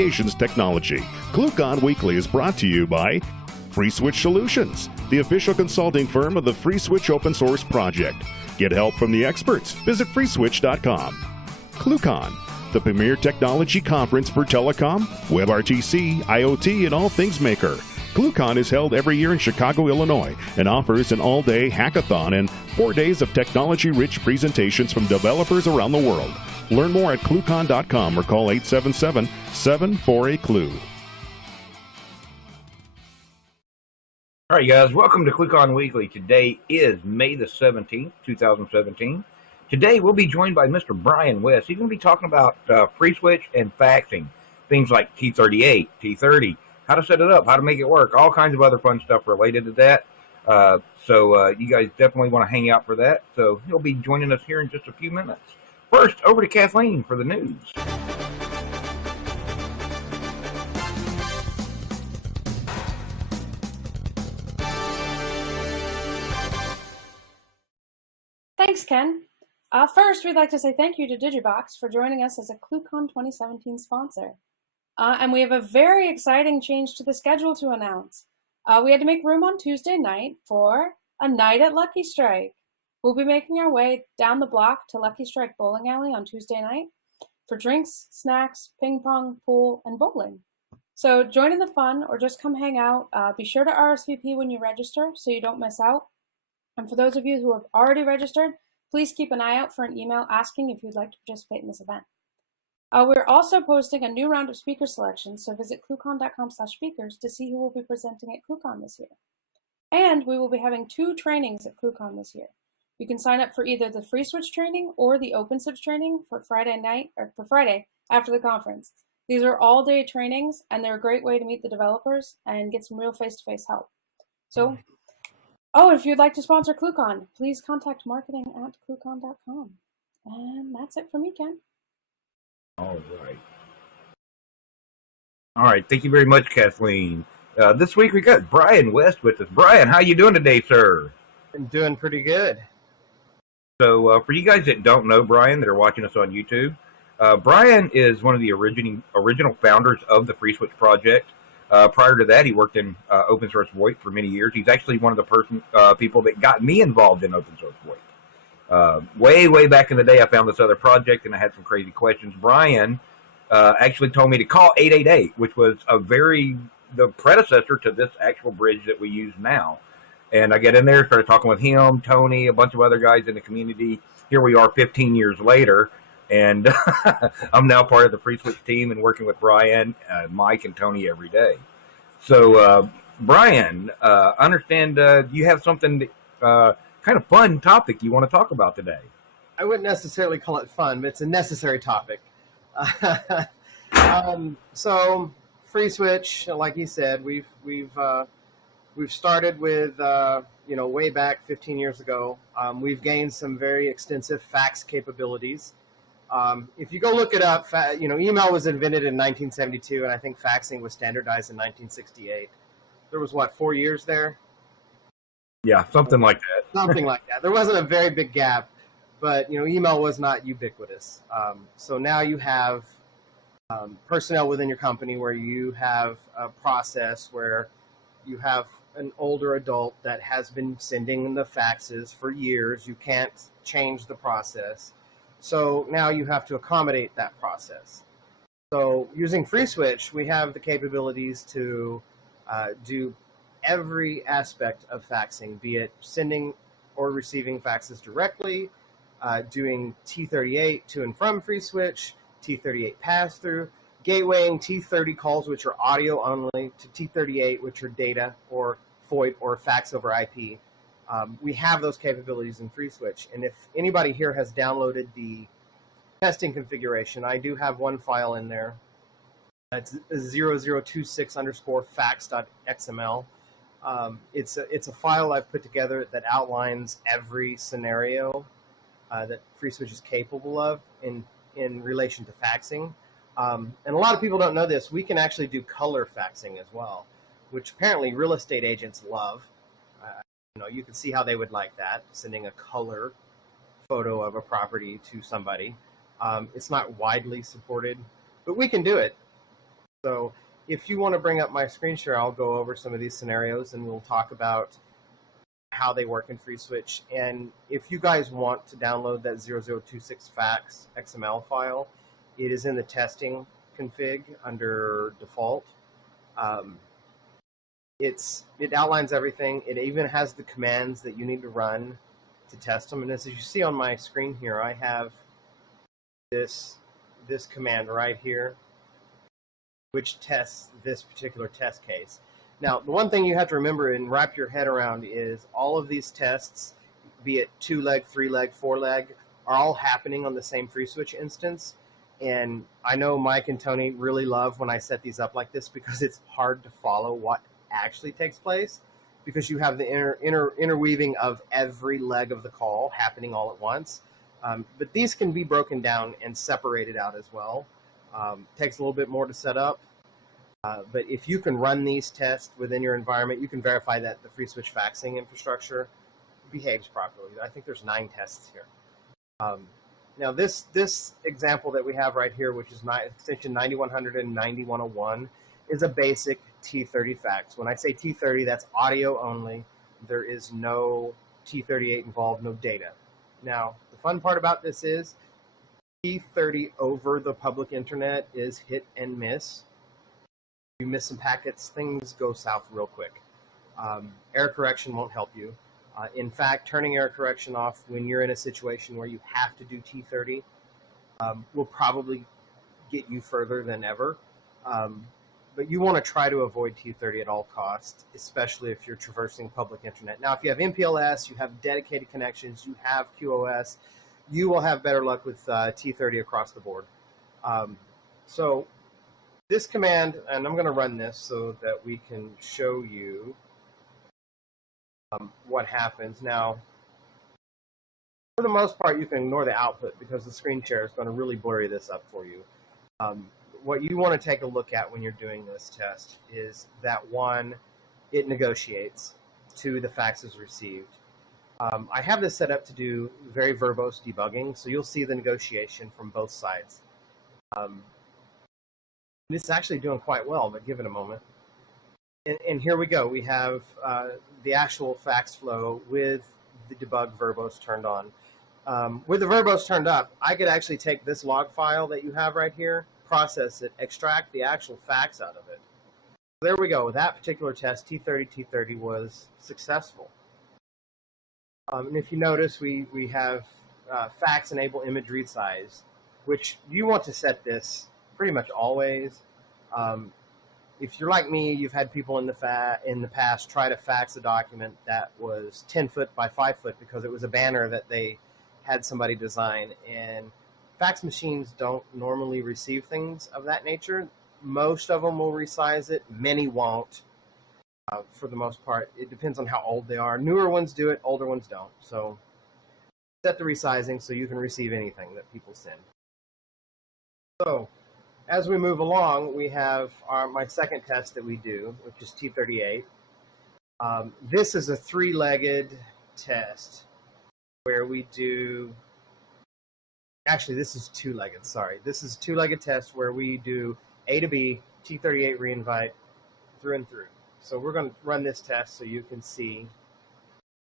communications technology. ClueCon Weekly is brought to you by FreeSwitch Solutions, the official consulting firm of the FreeSwitch open source project. Get help from the experts. Visit freeswitch.com. ClueCon, the premier technology conference for telecom, WebRTC, IoT, and all things maker. ClueCon is held every year in Chicago, Illinois, and offers an all-day hackathon and 4 days of technology-rich presentations from developers around the world. Learn more at ClueCon.com or call 877-748-CLUE. All right, guys, welcome to ClueCon Weekly. Today is May the 17th, 2017. Today, we'll be joined by Mr. Brian West. He's going to be talking about FreeSwitch and faxing, things like T.38, T.30, how to set it up, how to make it work, all kinds of other fun stuff related to that. So you guys definitely want to hang out for that. So he'll be joining us here in just a few minutes. First, over to Kathleen for the news. Thanks, Ken. First, we'd like to say thank you to Digibox for joining us as a ClueCon 2017 sponsor. And we have a very exciting change to the schedule to announce. We had to make room on Tuesday night for a night at Lucky Strike. We'll be making our way down the block to Lucky Strike Bowling Alley on Tuesday night for drinks, snacks, ping pong, pool, and bowling. So join in the fun or just come hang out. Be sure to RSVP when you register so you don't miss out. And for those of you who have already registered, please keep an eye out for an email asking if you'd like to participate in this event. We're also posting a new round of speaker selections, so visit cluecon.com/speakers to see who will be presenting at ClueCon this year. And we will be having 2 trainings at ClueCon this year. You can sign up for either the FreeSwitch training or the OpenSwitch training for Friday night or for Friday after the conference. These are all-day trainings, and they're a great way to meet the developers and get some real face-to-face help. So, if you'd like to sponsor ClueCon, please contact marketing@cluecon.com. And that's it for me, Ken. All right. Thank you very much, Kathleen. This week we got Brian West with us. Brian, how you doing today, sir? I'm doing pretty good. So for you guys that don't know Brian, that are watching us on YouTube, Brian is one of the original founders of the FreeSwitch project. Prior to that, he worked in open source VoIP for many years. He's actually one of the people that got me involved in open source VoIP. Way back in the day, I found this other project and I had some crazy questions. Brian actually told me to call 888, which was the predecessor to this actual bridge that we use now. And I get in there, started talking with him, Tony, a bunch of other guys in the community. Here we are 15 years later, and I'm now part of the FreeSwitch team and working with Brian, Mike, and Tony every day. So, Brian, understand you have something kind of fun topic you want to talk about today. I wouldn't necessarily call it fun, but it's a necessary topic. So FreeSwitch, like you said, we've started with way back 15 years ago. We've gained some very extensive fax capabilities. If you go look it up, email was invented in 1972, and I think faxing was standardized in 1968. There was 4 years there? Yeah, something like that. Something like that. There wasn't a very big gap, but email was not ubiquitous. So now you have personnel within your company where you have a process where you have an older adult that has been sending the faxes for years. You can't change the process. So now you have to accommodate that process. So using FreeSwitch, we have the capabilities to do every aspect of faxing, be it sending or receiving faxes directly, doing T.38 to and from FreeSwitch, T.38 pass-through, gatewaying T.30 calls, which are audio only, to T.38, which are data or VoIP or fax over IP. We have those capabilities in FreeSwitch, and if anybody here has downloaded the testing configuration, I do have one file in there. It's 0026_fax.xml. It's a file I've put together that outlines every scenario that FreeSwitch is capable of in relation to faxing. And a lot of people don't know this. We can actually do color faxing as well, which apparently real estate agents love. You can see how they would like that, sending a color photo of a property to somebody. It's not widely supported, but we can do it. So if you want to bring up my screen share, I'll go over some of these scenarios and we'll talk about how they work in FreeSwitch. And if you guys want to download that 0026 fax XML file, it is in the testing config under default. It outlines everything. It even has the commands that you need to run to test them. And as you see on my screen here, I have this command right here, which tests this particular test case. Now, the one thing you have to remember and wrap your head around is all of these tests, be it 2-leg, 3-leg, 4-leg, are all happening on the same FreeSwitch instance. And I know Mike and Tony really love when I set these up like this because it's hard to follow what actually takes place, because you have the interweaving of every leg of the call happening all at once. But these can be broken down and separated out as well. Takes a little bit more to set up. But if you can run these tests within your environment, you can verify that the FreeSwitch faxing infrastructure behaves properly. I think there's 9 tests here. Now this example that we have right here, which is extension 9100 and 9101, is a basic T30 fax. When I say T30, that's audio only. There is no T38 involved, no data. Now, the fun part about this is T30 over the public internet is hit and miss. If you miss some packets, things go south real quick. Error correction won't help you. In fact, turning error correction off when you're in a situation where you have to do T30 will probably get you further than ever. But you want to try to avoid T30 at all costs, especially if you're traversing public internet. Now, if you have MPLS, you have dedicated connections, you have QoS, you will have better luck with T30 across the board. So this command, and I'm going to run this so that we can show you what happens. Now, for the most part, you can ignore the output because the screen share is going to really blurry this up for you. What you want to take a look at when you're doing this test is that 1, it negotiates. 2, the fax is received. I have this set up to do very verbose debugging, so you'll see the negotiation from both sides. This is actually doing quite well, but give it a moment. And here we go. We have the actual fax flow with the debug verbose turned on. With the verbose turned up, I could actually take this log file that you have right here, process it, extract the actual fax out of it. There we go. That particular test, T30 was successful. And if you notice, we have fax enable image read size, which you want to set this pretty much always. If you're like me, you've had people in the past try to fax a document that was 10 foot by 5 foot because it was a banner that they had somebody design. And fax machines don't normally receive things of that nature. Most of them will resize it. Many won't. For the most part, it depends on how old they are. Newer ones do it, older ones don't. So set the resizing so you can receive anything that people send. So as we move along, we have my second test that we do, which is T38. This is a 3-legged test where we do, actually this is 2-legged, sorry. This is a 2-legged test where we do A to B, T38 reinvite through and through. So we're going to run this test so you can see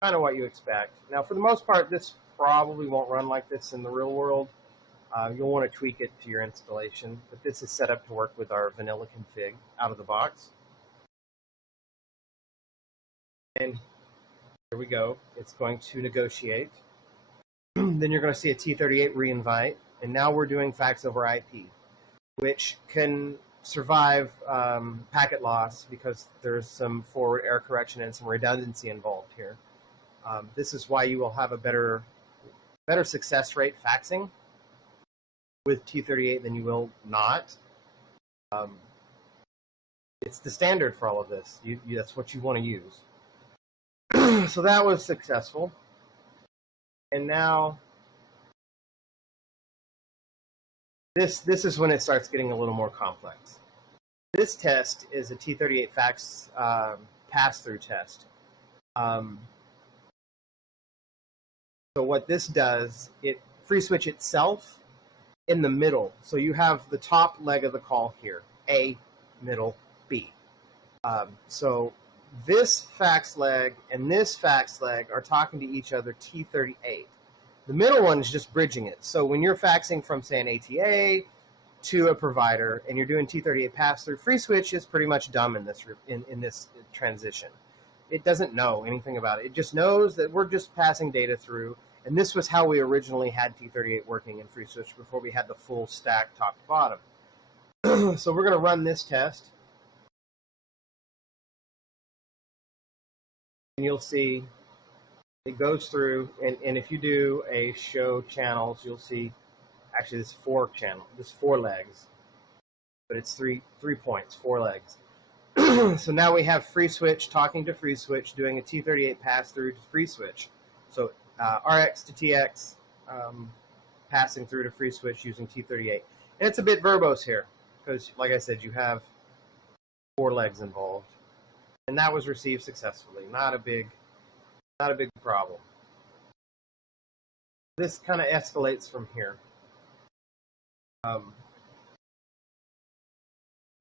kind of what you expect. Now, for the most part, this probably won't run like this in the real world. You'll want to tweak it to your installation, but this is set up to work with our vanilla config out of the box. And here we go. It's going to negotiate. Then you're going to see a T38 reinvite, and now we're doing fax over IP, which can survive packet loss because there's some forward error correction and some redundancy involved here. This is why you will have a better success rate faxing with T38 than you will not. It's the standard for all of this. That's what you want to use. So that was successful. And now this is when it starts getting a little more complex. This test is a T38 fax pass-through test. So what this does, FreeSwitch itself in the middle. So you have the top leg of the call here, A, middle B. So this fax leg and this fax leg are talking to each other T38. The middle one is just bridging it. So when you're faxing from, say, an ATA to a provider and you're doing T38 pass-through, FreeSwitch is pretty much dumb in this transition. It doesn't know anything about it. It just knows that we're just passing data through, and this was how we originally had T38 working in FreeSwitch before we had the full stack top to bottom. So we're going to run this test. And you'll see it goes through, and if you do a show channels, you'll see actually this four legs, but it's three points, 4 legs. So now we have FreeSwitch talking to FreeSwitch, doing a T38 pass through to FreeSwitch. So RX to TX passing through to FreeSwitch using T38. And it's a bit verbose here because, like I said, you have 4 legs involved. And that was received successfully. Not a big problem. This kind of escalates from here.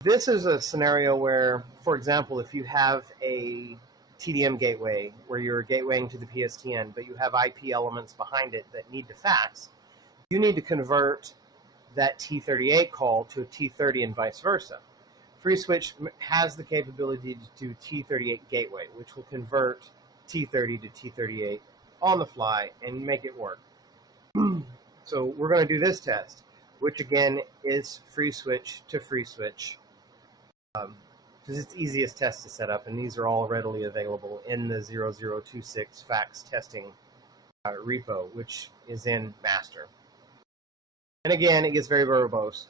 This is a scenario where, for example, if you have a TDM gateway where you're gatewaying to the PSTN, but you have IP elements behind it that need to fax, you need to convert that T38 call to a T30 and vice versa. FreeSwitch has the capability to do T38 gateway, which will convert T30 to T38 on the fly and make it work. So we're going to do this test, which again is FreeSwitch to FreeSwitch, because it's the easiest test to set up, and these are all readily available in the 0026 fax testing repo, which is in master. And again, it gets very verbose,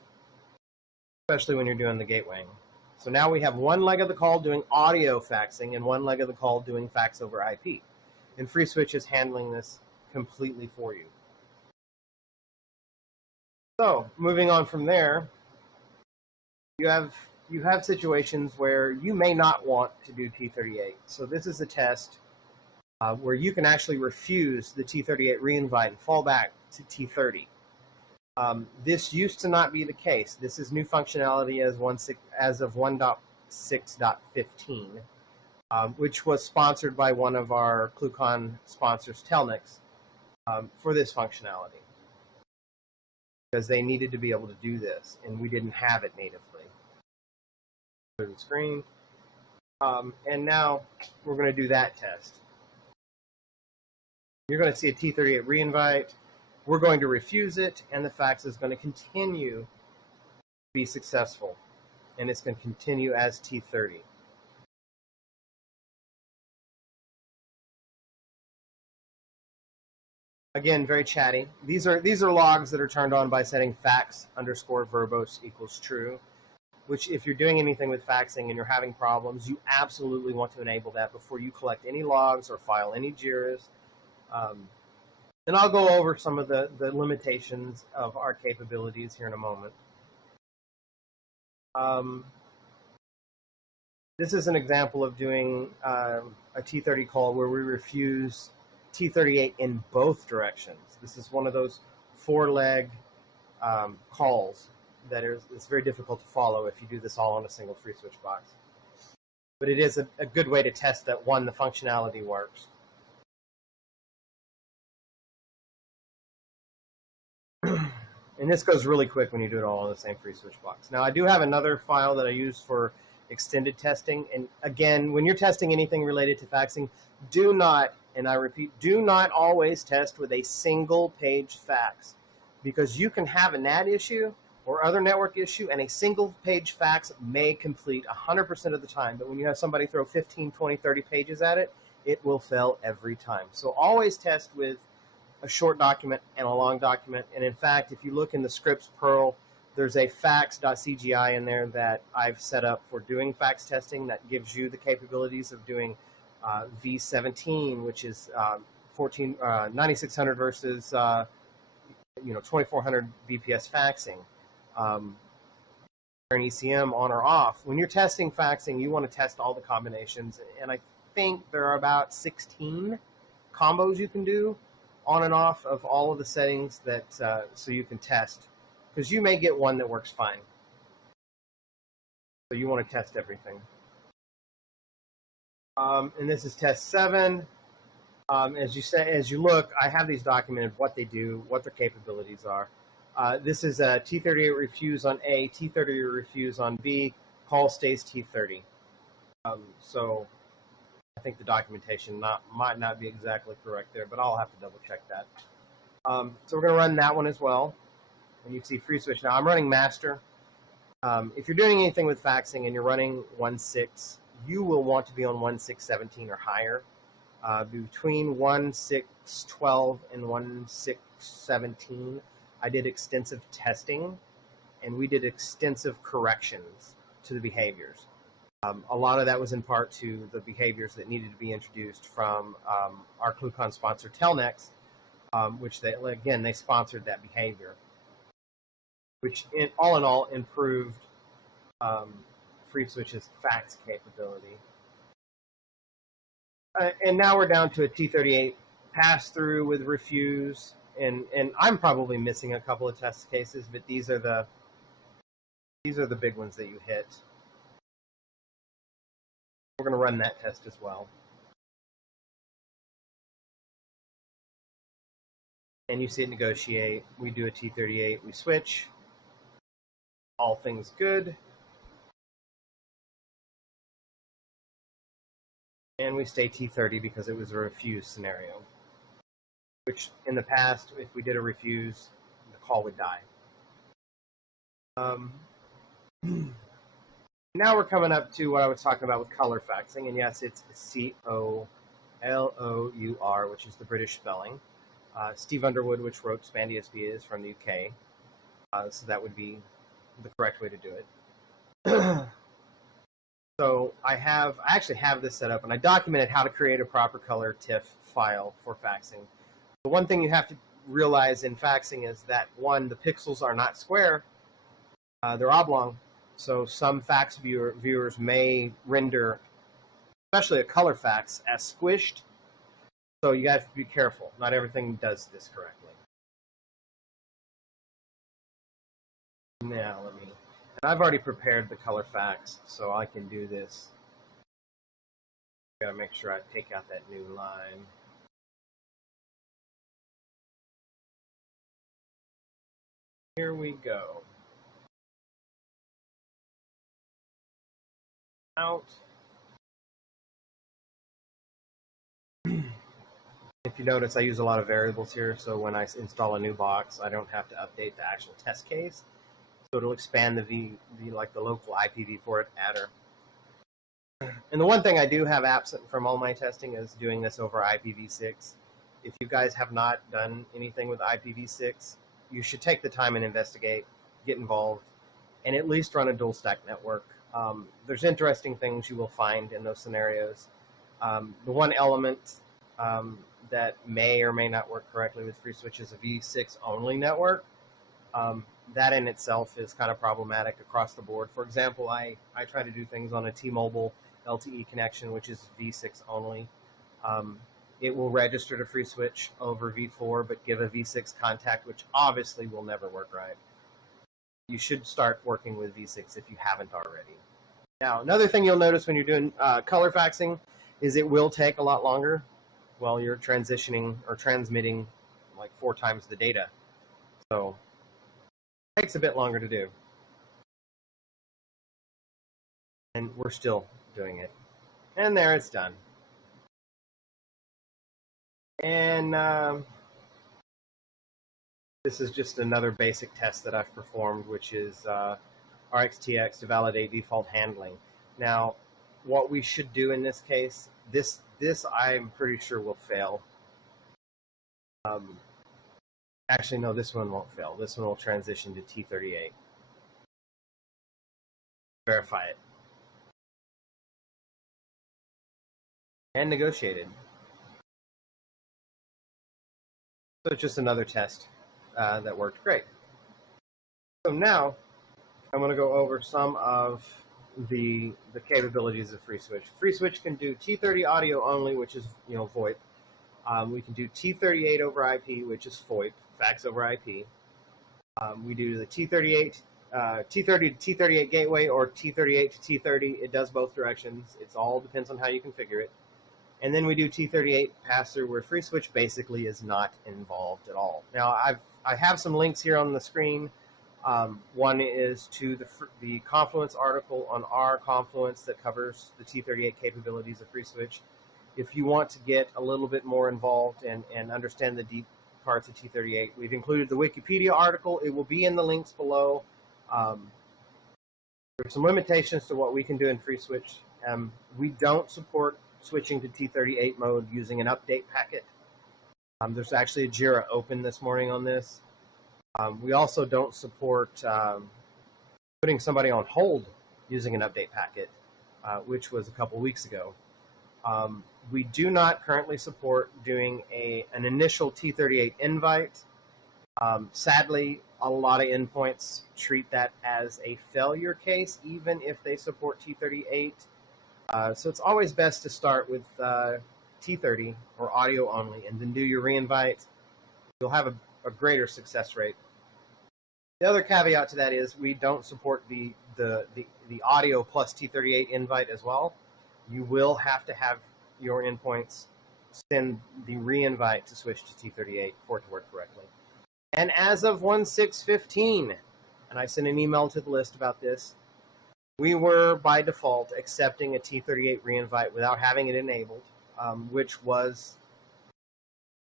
especially when you're doing the gatewaying. So now we have one leg of the call doing audio faxing and one leg of the call doing fax over IP. And FreeSwitch is handling this completely for you. So moving on from there, you have situations where you may not want to do T38. So this is a test where you can actually refuse the T38 reinvite and fall back to T30. This used to not be the case. This is new functionality as of 1.6.15, which was sponsored by one of our ClueCon sponsors, Telnix, for this functionality, because they needed to be able to do this, and we didn't have it natively. Clear the screen. And now we're going to do that test. You're going to see a T38 reinvite. We're going to refuse it, and the fax is going to continue to be successful, and it's going to continue as T30. Again, very chatty. These are logs that are turned on by setting fax_verbose equals true, which if you're doing anything with faxing and you're having problems, you absolutely want to enable that before you collect any logs or file any JIRAs. And I'll go over some of the limitations of our capabilities here in a moment. This is an example of doing a T30 call where we refuse T38 in both directions. This is one of those 4-leg calls that it's very difficult to follow if you do this all on a single FreeSwitch box. But it is a good way to test that, one, the functionality works. And this goes really quick when you do it all on the same FreeSwitch box. Now, I do have another file that I use for extended testing. And again, when you're testing anything related to faxing, do not, and I repeat, do not always test with a single page fax, because you can have a NAT issue or other network issue, and a single page fax may complete 100% of the time. But when you have somebody throw 15, 20, 30 pages at it, it will fail every time. So always test with a short document and a long document. And in fact, if you look in the scripts Perl, there's a fax.cgi in there that I've set up for doing fax testing that gives you the capabilities of doing V17, which is 9600 versus 2400 BPS faxing. An ECM on or off. When you're testing faxing, you want to test all the combinations, and I think there are about 16 combos you can do on and off of all of the settings that so you can test, because you may get one that works fine. So you want to test everything. And this is test 7. As you look, I have these documented, what they do, what their capabilities are. This is a T.38 refuse on A, T.38 refuse on B, call stays T.30. So I think the documentation might not be exactly correct there, but I'll have to double check that. So we're going to run that one as well. And you see free switch. Now I'm running master. If you're doing anything with faxing and you're running 1.6, you will want to be on 1.6.17 or higher. Between 1.6.12 and 1.6.17, I did extensive testing, and we did extensive corrections to the behaviors. A lot of that was in part to the behaviors that needed to be introduced from our ClueCon sponsor, Telnex, which they sponsored that behavior, which all in all improved FreeSwitch's fax capability. And now we're down to a T.38 pass-through with refuse, and I'm probably missing a couple of test cases, but these are the big ones that you hit. We're going to run that test as well. And you see it negotiate. We do a T.38, we switch. All things good. And we stay T.30 because it was a refuse scenario. Which, in the past, if we did a refuse, the call would die. Now we're coming up to what I was talking about with color faxing. And yes, it's C-O-L-O-U-R, which is the British spelling. Steve Underwood, which wrote SpanDSP, is from the UK. So that would be the correct way to do it. So I actually have this set up, and I documented how to create a proper color TIFF file for faxing. The one thing you have to realize in faxing is that, one, the pixels are not square, they're oblong. So some fax viewers may render, especially a color fax, as squished. So you have to be careful. Not everything does this correctly. Now and I've already prepared the color fax, so I can do this. Gotta make sure I take out that new line. Here we go. Out. If you notice, I use a lot of variables here, so when I install a new box, I don't have to update the actual test case. So it'll expand the local IPv4 adder. And the one thing I do have absent from all my testing is doing this over IPv6. If you guys have not done anything with IPv6, you should take the time and investigate, get involved, and at least run a dual stack network. There's interesting things you will find in those scenarios. The one element that may or may not work correctly with FreeSwitch is a V6 only network. That in itself is kind of problematic across the board. For example, I try to do things on a T-Mobile LTE connection, which is V6 only. It will register to FreeSwitch over V4, but give a V6 contact, which obviously will never work right. You should start working with V6 if you haven't already. Now, another thing you'll notice when you're doing color faxing is it will take a lot longer while you're transitioning or transmitting like 4 times the data. So it takes a bit longer to do. And we're still doing it. And there, it's done. And this is just another basic test that I've performed, which is RxTX to validate default handling. Now, what we should do in this case, this I'm pretty sure will fail. Actually, no, this one won't fail. This one will transition to T.38. Verify it. And negotiated. So it's just another test that worked great. So now I'm going to go over some of the capabilities of FreeSwitch. FreeSwitch can do T30 audio only, which is VoIP. We can do T38 over IP, which is FOIP, fax over IP. We do the T38 T30 to T38 gateway or T38 to T30. It does both directions. It all depends on how you configure it. And then we do T38 pass-through, where FreeSwitch basically is not involved at all. Now, I have some links here on the screen. One is to the Confluence article on our Confluence that covers the T38 capabilities of FreeSwitch. If you want to get a little bit more involved and understand the deep parts of T38, we've included the Wikipedia article. It will be in the links below. There's some limitations to what we can do in FreeSwitch. We don't support switching to T38 mode using an update packet. There's actually a Jira open this morning on this. We also don't support putting somebody on hold using an update packet, which was a couple weeks ago. We do not currently support doing an initial T38 invite. Sadly, a lot of endpoints treat that as a failure case, even if they support T38. So it's always best to start with T30 or audio only, and then do your reinvite. You'll have a greater success rate. The other caveat to that is we don't support the audio plus T38 invite as well. You will have to have your endpoints send the reinvite to switch to T38 for it to work correctly. And as of 1/6/15, and I sent an email to the list about this, we were by default accepting a T38 reinvite without having it enabled, which was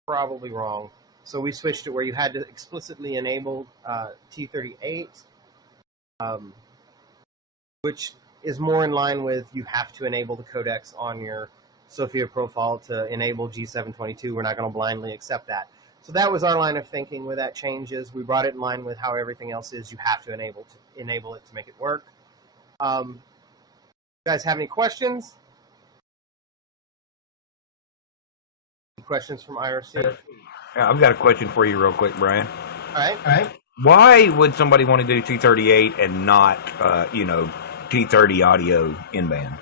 probably wrong. So we switched it where you had to explicitly enable T38, which is more in line with you have to enable the codecs on your Sophia profile to enable G722. We're not going to blindly accept that. So that was our line of thinking with that changes. We brought it in line with how everything else is. You have to enable it to make it work. You guys have any questions? Any questions from IRC? Yeah, I've got a question for you real quick, Brian. All right. Why would somebody want to do T38 and not, T30 audio in-band?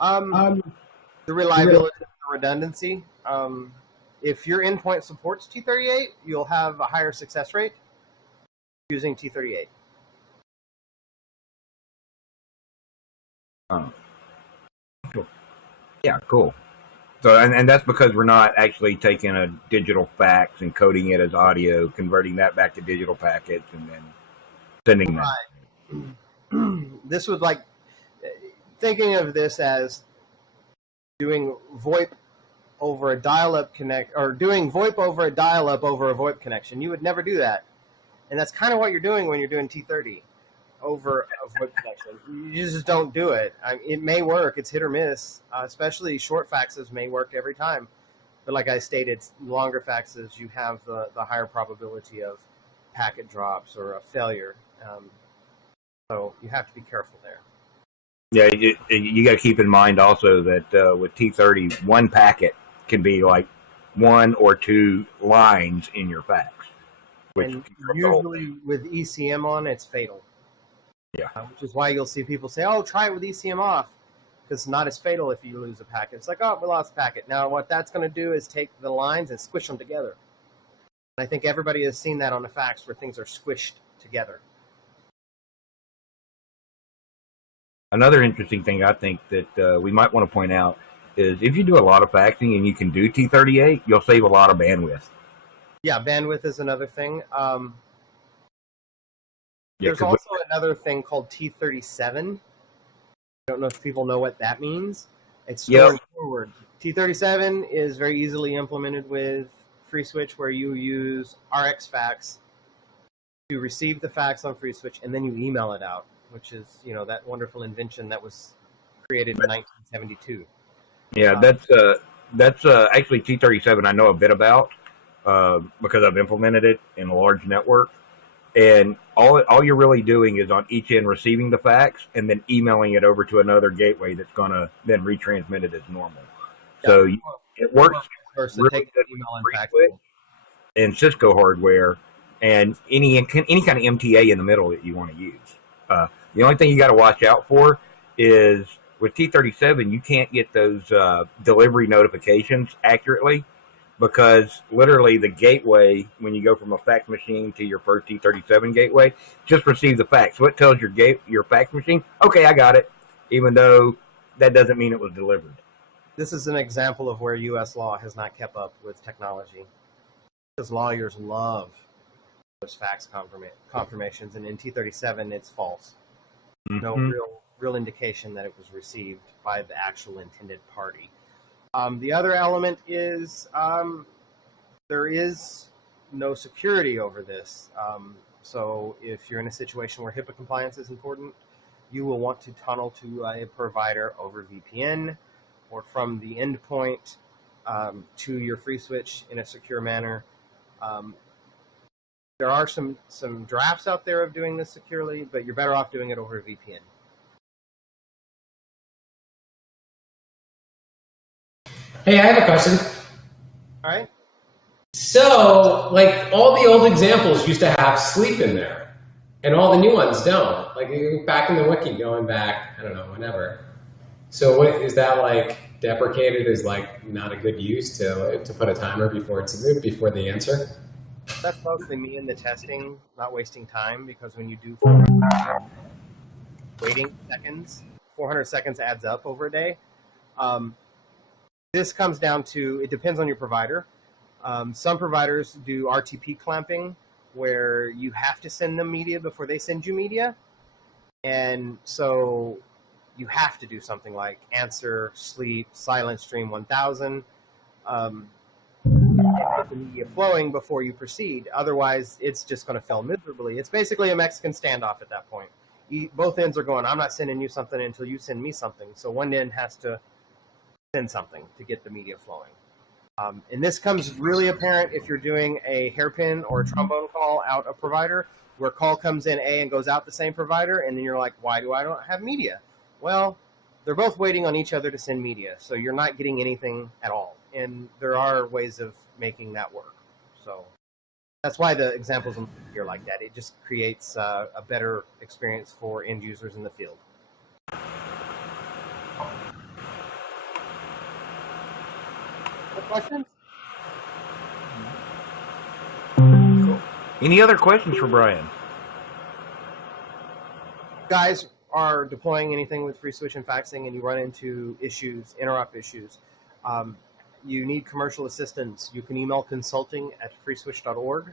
The reliability and the redundancy. If your endpoint supports T38, you'll have a higher success rate using T38. Oh. Cool. Yeah, cool. So, and that's because we're not actually taking a digital fax and coding it as audio, converting that back to digital packets, and then sending that. Right. This would thinking of this as doing VoIP over a dial-up doing VoIP over a dial-up over a VoIP connection. You would never do that, and that's kind of what you're doing when you're doing T30 over a VoIP connection. You just don't do it. It may work. It's hit or miss. Especially short faxes may work every time. But like I stated, longer faxes, you have the higher probability of packet drops or a failure. So you have to be careful there. Yeah, you got to keep in mind also that with T30, one packet can be like 1 or 2 lines in your fax. And usually with ECM on, it's fatal. Yeah. Which is why you'll see people say, oh, try it with ECM off, because it's not as fatal if you lose a packet. It's like, oh, we lost a packet. Now what that's going to do is take the lines and squish them together. And I think everybody has seen that on a fax where things are squished together. Another interesting thing I think that we might want to point out is if you do a lot of faxing and you can do T38, you'll save a lot of bandwidth. Yeah, bandwidth is another thing. There's also another thing called T37. I don't know if people know what that means. It's storing forward. T37 is very easily implemented with FreeSwitch, where you use RxFax to receive the fax on FreeSwitch, and then you email it out, which is, that wonderful invention that was created in 1972. Yeah, that's actually T37 I know a bit about because I've implemented it in a large network. And all you're really doing is on each end receiving the fax and then emailing it over to another gateway that's going to then retransmit it as normal. Yeah. So it works really good and Cisco hardware and any kind of MTA in the middle that you want to use. The only thing you got to watch out for is with T37, you can't get those delivery notifications accurately because literally the gateway, when you go from a fax machine to your first T.37 gateway, just receives the fax. So it tells your fax machine, okay, I got it, even though that doesn't mean it was delivered. This is an example of where U.S. law has not kept up with technology, because lawyers love those fax confirmations, and in T.37 it's false. No real indication that it was received by the actual intended party. The other element is there is no security over this. So if you're in a situation where HIPAA compliance is important, you will want to tunnel to a provider over VPN or from the endpoint to your FreeSwitch in a secure manner. There are some drafts out there of doing this securely, but you're better off doing it over a VPN. Hey, I have a question. All right. So, like, all the old examples used to have sleep in there, and all the new ones don't. Like, back in the wiki, going back, I don't know, whenever. So, what is that, like, deprecated as, like, not a good use to put a timer before the answer? That's mostly me in the testing, not wasting time, because when you do waiting seconds, 400 seconds adds up over a day. This comes down to, it depends on your provider. Some providers do RTP clamping, where you have to send them media before they send you media. And so you have to do something like answer, sleep, silent stream 1000, and get the media flowing before you proceed. Otherwise, it's just going to fail miserably. It's basically a Mexican standoff at that point. Both ends are going, I'm not sending you something until you send me something. So one end has to send something to get the media flowing. And this comes really apparent if you're doing a hairpin or a trombone call out a provider, where call comes in A and goes out the same provider, and then you're like, why do I don't have media? Well, they're both waiting on each other to send media, so you're not getting anything at all. And there are ways of making that work. So that's why the examples are like that. It just creates a better experience for end users in the field. Questions? Cool. Any other questions for Brian? Guys are deploying anything with FreeSwitch and faxing, and you run into issues, interrupt issues. You need commercial assistance. You can email consulting@freeswitch.org,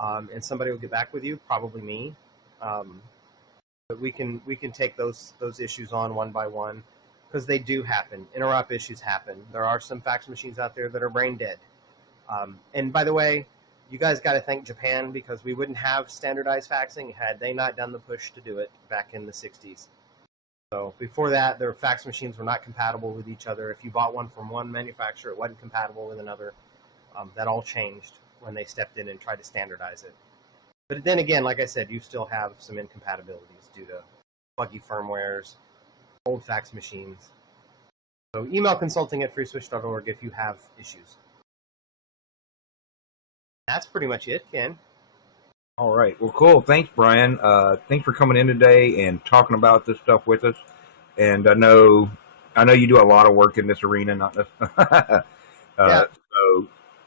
and somebody will get back with you, probably me. But we can take those issues on one by one, because they do happen. Interrupt issues happen. There are some fax machines out there that are brain dead. And by the way, you guys got to thank Japan, because we wouldn't have standardized faxing had they not done the push to do it back in the 60s. So before that, their fax machines were not compatible with each other. If you bought one from one manufacturer, it wasn't compatible with another. That all changed when they stepped in and tried to standardize it. But then again, like I said, you still have some incompatibilities due to buggy firmwares, old fax machines. So email consulting@freeswitch.org if you have issues. That's pretty much it, Ken. All right. Well, cool. Thanks, Brian. Thanks for coming in today and talking about this stuff with us. And I know you do a lot of work in this arena. Not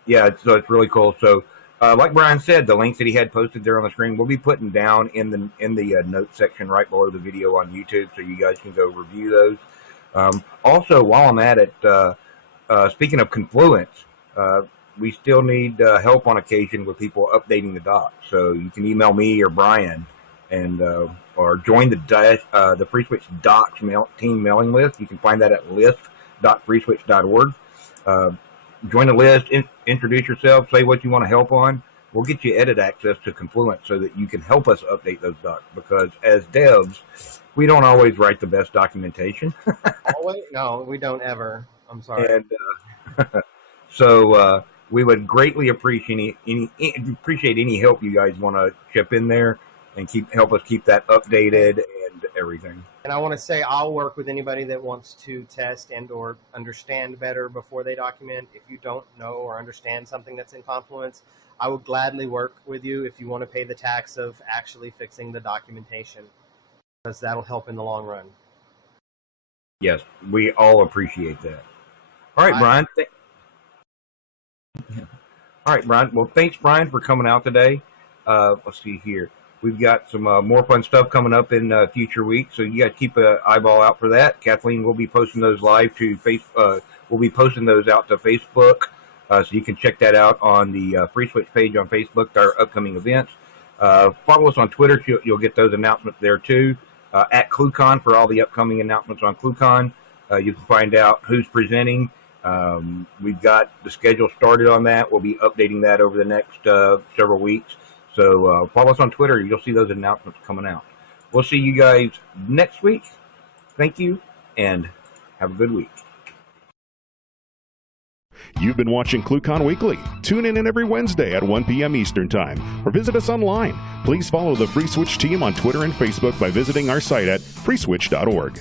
Yeah. So it's really cool. So, like Brian said, the links that he had posted there on the screen, we'll be putting down in the notes section right below the video on YouTube, so you guys can go review those. Also, while I'm at it, speaking of Confluence, we still need help on occasion with people updating the docs. So you can email me or Brian, and or join the FreeSwitch docs team mailing list. You can find that at list.freeswitch.org. Join the list, introduce yourself, say what you want to help on. We'll get you edit access to Confluence so that you can help us update those docs, because as devs, we don't always write the best documentation. Always? No, we don't ever. I'm sorry. And so we would greatly appreciate any help you guys want to chip in there and help us keep that updated and everything. And I want to say I'll work with anybody that wants to test and or understand better before they document. If you don't know or understand something that's in Confluence, I would gladly work with you if you want to pay the tax of actually fixing the documentation, because that'll help in the long run. Yes, we all appreciate that. All right, Brian. All right, Brian. Well, thanks, Brian, for coming out today. Let's see here. We've got some more fun stuff coming up in future weeks, so you got to keep an eyeball out for that. Kathleen will be posting those live to we'll be posting those out to Facebook, so you can check that out on the Free Switch page on Facebook, our upcoming events. Follow us on Twitter. You'll get those announcements there, too. At ClueCon for all the upcoming announcements on ClueCon. You can find out who's presenting. We've got the schedule started on that. We'll be updating that over the next several weeks. So follow us on Twitter. You'll see those announcements coming out. We'll see you guys next week. Thank you, and have a good week. You've been watching ClueCon Weekly. Tune in every Wednesday at 1 p.m. Eastern Time, or visit us online. Please follow the Free Switch team on Twitter and Facebook by visiting our site at freeswitch.org.